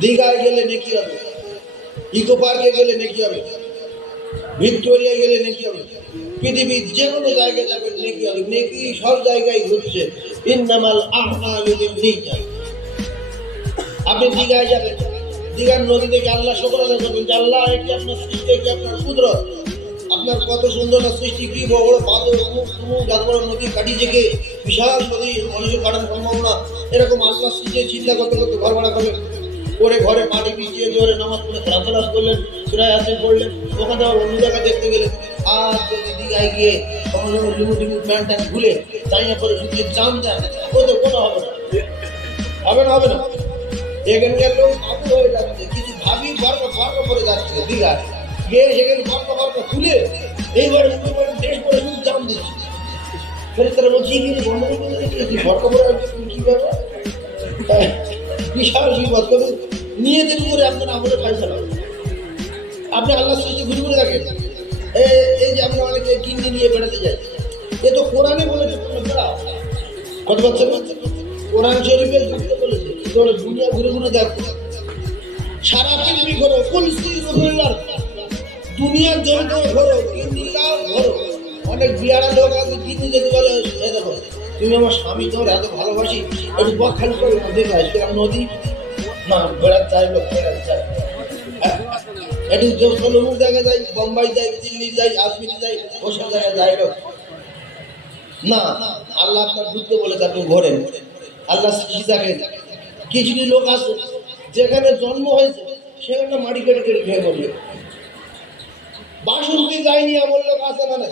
দীঘায় গেলে নেকি হবে, ইকো পার্কে গেলে নেকি হবে, ভিক্টোরিয়া গেলে নেকি হবে, পৃথিবীর যে কোনো জায়গায় যাবেন নেকি হবে। নেকি সব জায়গায় ঘুরছে। ইন্নামাল আমালু বিন্নিয়াত। আপনি দীঘায় যাবেন, দীঘার নদী থেকে আল্লাহ শুকর আদায় করবেন যে আল্লাহ এটি আপনার সৃষ্টি, কি আপনার কুদরত, আপনার কত সুন্দর সৃষ্টি, কি বড় বড় পাথর, গাছ বড় নদী কাটি থেকে বিশাল নদী, মানুষের কাটার সম্ভাবনা, এরকম আল্লাহ সৃষ্টি চিন্তা করতে করতে ঘর ভাড়া করবেন, করে ঘরে পানি পিছিয়ে জোরে নামাজ পড়ে খেলাধুলা করলেন, সূরা ইয়াসিন পড়লেন, ওখানে অন্য জায়গা দেখতে গেলেন। আর যদি দীঘায় গিয়ে কখনো লিমু টিমু প্যান্ট ট্যান্ট ভুলে চাইনা করে শুধু জাম যায়, ওদের কোনো হবে না, হবে না, হবে না। এখানকার লোক বাবু হয়ে যাচ্ছে, কিছু ভাবি বর্গ বর্গ করে যাচ্ছে দীঘায় গিয়ে, সেখানে বর্গ বর্গ খুলে এইবারে দেশ করে শুধু জাম দিচ্ছে। তারা বলছি কি বন্ধ করে বর্গ করে কি ব্যাপার, বিশাল বিপদ করে নিয়েদের উপরে আপনার আমলে ফাইসালা। আপনি আল্লাহ সৃষ্টি ঘুরে ঘুরে দেখেন, এই যে আমরা অনেকে কিনে নিয়ে বেড়াতে যাই, এ তো কোরআনে বলেছে বেড়াও, কত বাচ্চা কোরআন শরীফে ঘুরতে বলেছে, দুনিয়া ঘুরে ঘুরে দেখো, সারা পৃথিবী ঘোরো, দুনিয়ার জমিতে ঘোরো, কিন্দিলাও ঘোরো। অনেক বিয়ারা লোক আছে কিনে যেতে বলে, দেখো তুমি আমার স্বামী, তোমার এত ভালোবাসি, একটু বকখালি করে দেখে আসবে নদী, না বেড়াতে চাই, লোক বেড়াতে চাই, একটু অমুক জায়গায় যাই, বোম্বাই যাই, দিল্লি যাই, আজমির যাই, ওসব জায়গায় যাই লোক না। আল্লাহ আপনার ঘুরতে বলেছে, আপনি ঘোরেন, আল্লাহ সৃষ্টি দেখেন। কিছু কিছু লোক আছে যেখানে জন্ম হয়েছে সেখানে মাটি কেটে কেটে খেয়ে বলবে, বাসন্তী যায়নি এমন লোক আছে না?